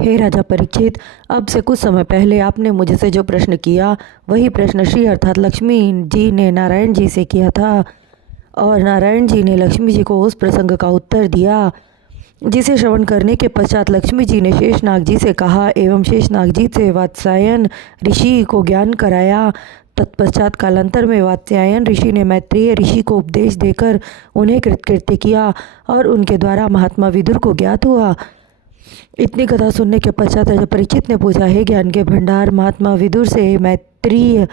हे राजा परीक्षित, अब से कुछ समय पहले आपने मुझसे जो प्रश्न किया वही प्रश्न श्री अर्थात लक्ष्मी जी ने नारायण जी से किया था, और नारायण जी ने लक्ष्मी जी को उस प्रसंग का उत्तर दिया, जिसे श्रवण करने के पश्चात लक्ष्मी जी ने शेषनाग जी से कहा एवं शेषनाग जी से वात्स्यायन ऋषि को ज्ञान कराया। तत्पश्चात कालांतर में वात्स्यायन ऋषि ने मैत्रेय ऋषि को उपदेश देकर उन्हें कृतकृत्य किया और उनके द्वारा महात्मा विदुर को ज्ञात हुआ। इतनी कथा सुनने के पश्चात राजा परीक्षित ने पूछा, हे ज्ञान के भंडार, महात्मा विदुर से मैत्रेय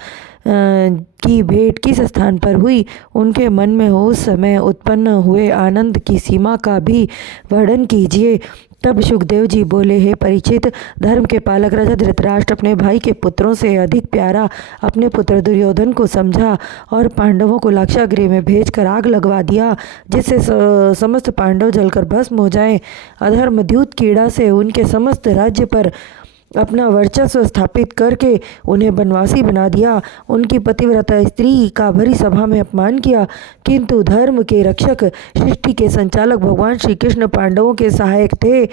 की भेंट किस स्थान पर हुई? उनके मन में उस समय उत्पन्न हुए आनंद की सीमा का भी वर्णन कीजिए। तब शुकदेव जी बोले, हे परीक्षित, धर्म के पालक राजा धृतराष्ट्र अपने भाई के पुत्रों से अधिक प्यारा अपने पुत्र दुर्योधन को समझा और पांडवों को लाक्षागृह में भेजकर आग लगवा दिया, जिससे समस्त पांडव जलकर भस्म हो जाएं। अधर्म द्यूत कीड़ा से उनके समस्त राज्य पर अपना वर्चस्व स्थापित करके उन्हें वनवासी बना दिया। उनकी पतिव्रता स्त्री का भरी सभा में अपमान किया, किंतु धर्म के रक्षक, सृष्टि के संचालक भगवान श्री कृष्ण पांडवों के सहायक थे।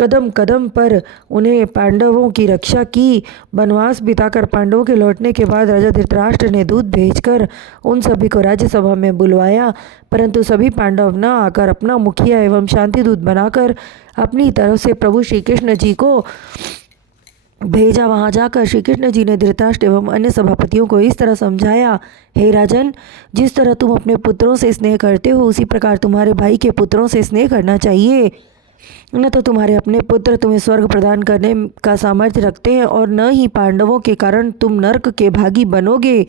कदम कदम पर उन्हें पांडवों की रक्षा की। वनवास बिताकर पांडवों के लौटने के बाद राजा धृतराष्ट्र ने दूत भेजकर उन सभी को राज्यसभा में बुलवाया, परंतु सभी पांडव न आकर अपना मुखिया एवं शांति दूत बनाकर अपनी तरफ से प्रभु श्री कृष्ण जी को भेजा। वहां जाकर श्री कृष्ण जी ने धृतराष्ट्र एवं अन्य सभापतियों को इस तरह समझाया, हे राजन, जिस तरह तुम अपने पुत्रों से स्नेह करते हो उसी प्रकार तुम्हारे भाई के पुत्रों से स्नेह करना चाहिए। न तो तुम्हारे अपने पुत्र तुम्हें स्वर्ग प्रदान करने का सामर्थ्य रखते हैं और न ही पांडवों के कारण तुम नरक के भागी बनोगे।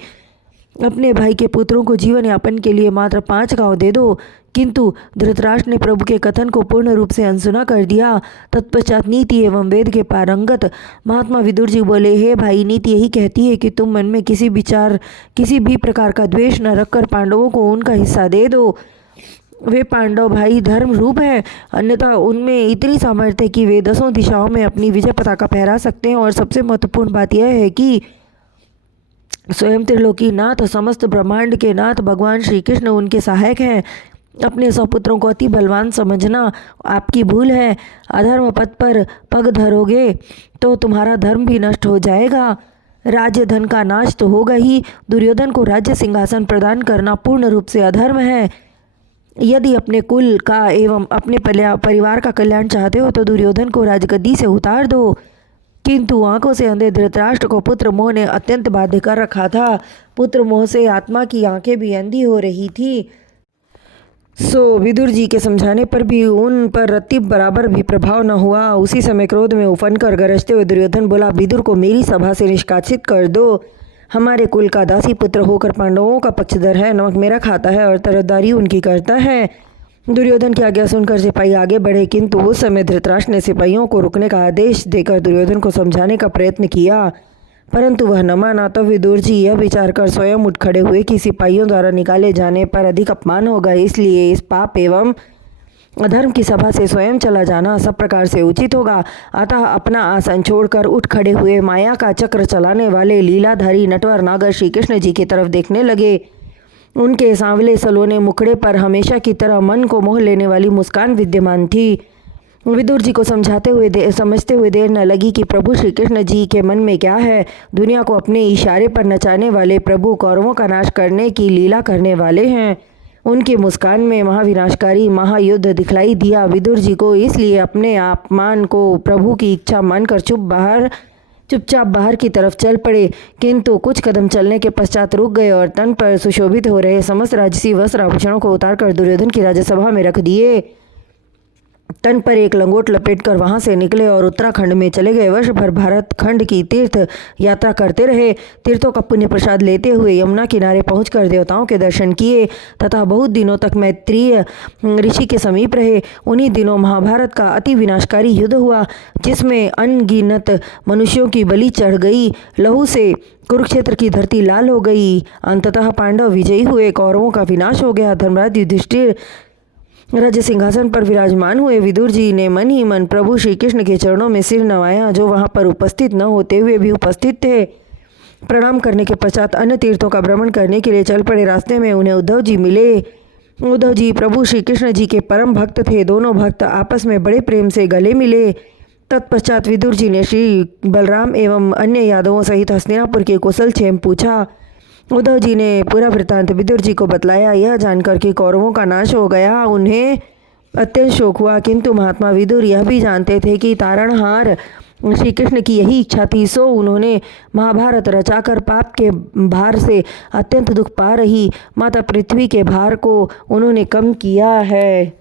अपने भाई के पुत्रों को जीवन यापन के लिए मात्र 5 गांव दे दो। किंतु धृतराष्ट्र ने प्रभु के कथन को पूर्ण रूप से अनसुना कर दिया। तत्पश्चात नीति एवं वेद के पारंगत महात्मा विदुर जी बोले, हे भाई, नीति यही कहती है कि तुम मन में किसी भी प्रकार का द्वेष न रखकर पांडवों को उनका हिस्सा दे दो। वे पांडव भाई धर्म रूप हैं, अन्यथा उनमें इतनी सामर्थ्य है कि वे 10 दिशाओं में अपनी विजय पताका फहरा सकते हैं। और सबसे महत्वपूर्ण बात यह है कि स्वयं त्रिलोकी नाथ, समस्त ब्रह्मांड के नाथ भगवान श्री कृष्ण उनके सहायक हैं। अपने सपुत्रों को अति बलवान समझना आपकी भूल है। अधर्म पथ पर पग धरोगे तो तुम्हारा धर्म भी नष्ट हो जाएगा। राज्य धन का नाश तो होगा ही, दुर्योधन को राज्य सिंहासन प्रदान करना पूर्ण रूप से अधर्म है। यदि अपने कुल का एवं अपने परिवार का कल्याण चाहते हो तो दुर्योधन को राजगद्दी से उतार दो। किंतु आंखों से अंधे धृतराष्ट्र को पुत्र मोह ने अत्यंत बाध्य कर रखा था। पुत्र मोह से आत्मा की आंखें भी अंधी हो रही थी। सो विदुर जी के समझाने पर भी उन पर रत्ती बराबर भी प्रभाव न हुआ। उसी समय क्रोध में उफन कर गरजते हुए दुर्योधन बोला, विदुर को मेरी सभा से निष्कासित कर दो। हमारे कुल का दासी पुत्र होकर पांडवों का पक्षधर है, नमक मेरा खाता है और तरफदारी उनकी करता है। दुर्योधन की आज्ञा सुनकर सिपाही आगे बढ़े, किंतु उस समय धृतराष्ट्र ने सिपाहियों को रुकने का आदेश देकर दुर्योधन को समझाने का प्रयत्न किया, परंतु वह न माना। तब विदुर जी यह विचार कर स्वयं उठ खड़े हुए कि सिपाहियों द्वारा निकाले जाने पर अधिक अपमान होगा, इसलिए इस पाप एवं अधर्म की सभा से स्वयं चला जाना सब प्रकार से उचित होगा। अतः अपना आसन छोड़कर उठ खड़े हुए माया का चक्र चलाने वाले लीलाधारी नटवर नागर श्री कृष्ण जी की तरफ देखने लगे। उनके सांवले सलोने मुखड़े पर हमेशा की तरह मन को मोह लेने वाली मुस्कान विद्यमान थी। विदुर जी को समझते हुए देर न लगी कि प्रभु श्री कृष्ण जी के मन में क्या है। दुनिया को अपने इशारे पर नचाने वाले प्रभु कौरवों का नाश करने की लीला करने वाले हैं। उनकी मुस्कान में महाविनाशकारी महायुद्ध दिखलाई दिया। विदुर जी को इसलिए अपने अपमान को प्रभु की इच्छा मानकर चुपचाप बाहर की तरफ चल पड़े, किंतु कुछ कदम चलने के पश्चात रुक गए और तन पर सुशोभित हो रहे समस्त राजसी वस्त्र आभूषणों को उतारकर दुर्योधन की राज्यसभा में रख दिए। तन पर एक लंगोट लपेटकर वहां से निकले और उत्तराखंड में चले गए। वर्ष भर भारत खंड की तीर्थ यात्रा करते रहे। तीर्थों का पुण्य प्रसाद लेते हुए यमुना किनारे पहुंचकर देवताओं के दर्शन किए तथा बहुत दिनों तक मैत्रेय ऋषि के समीप रहे। उन्हीं दिनों महाभारत का अति विनाशकारी युद्ध हुआ, जिसमें अनगिनत मनुष्यों की बलि चढ़ गई। लहू से कुरुक्षेत्र की धरती लाल हो गई। अंततः पांडव विजयी हुए, कौरवों का विनाश हो गया। धर्मराज युधिष्ठिर राज्य सिंहासन पर विराजमान हुए। विदुर जी ने मन ही मन प्रभु श्री कृष्ण के चरणों में सिर नवाया, जो वहां पर उपस्थित न होते हुए भी उपस्थित थे। प्रणाम करने के पश्चात अन्य तीर्थों का भ्रमण करने के लिए चल पड़े। रास्ते में उन्हें उद्धव जी मिले। उद्धव जी प्रभु श्री कृष्ण जी के परम भक्त थे। दोनों भक्त आपस में बड़े प्रेम से गले मिले। तत्पश्चात विदुर जी ने श्री बलराम एवं अन्य यादवों सहित हस्तिनापुर के कुशल क्षेम पूछा। उद्धव जी ने पूरा वृत्तांत विदुर जी को बतलाया। यह जानकर कि कौरवों का नाश हो गया उन्हें अत्यंत शोक हुआ, किंतु महात्मा विदुर यह भी जानते थे कि तारणहार श्री कृष्ण की यही इच्छा थी, सो उन्होंने महाभारत रचाकर पाप के भार से अत्यंत दुख पा रही माता पृथ्वी के भार को उन्होंने कम किया है।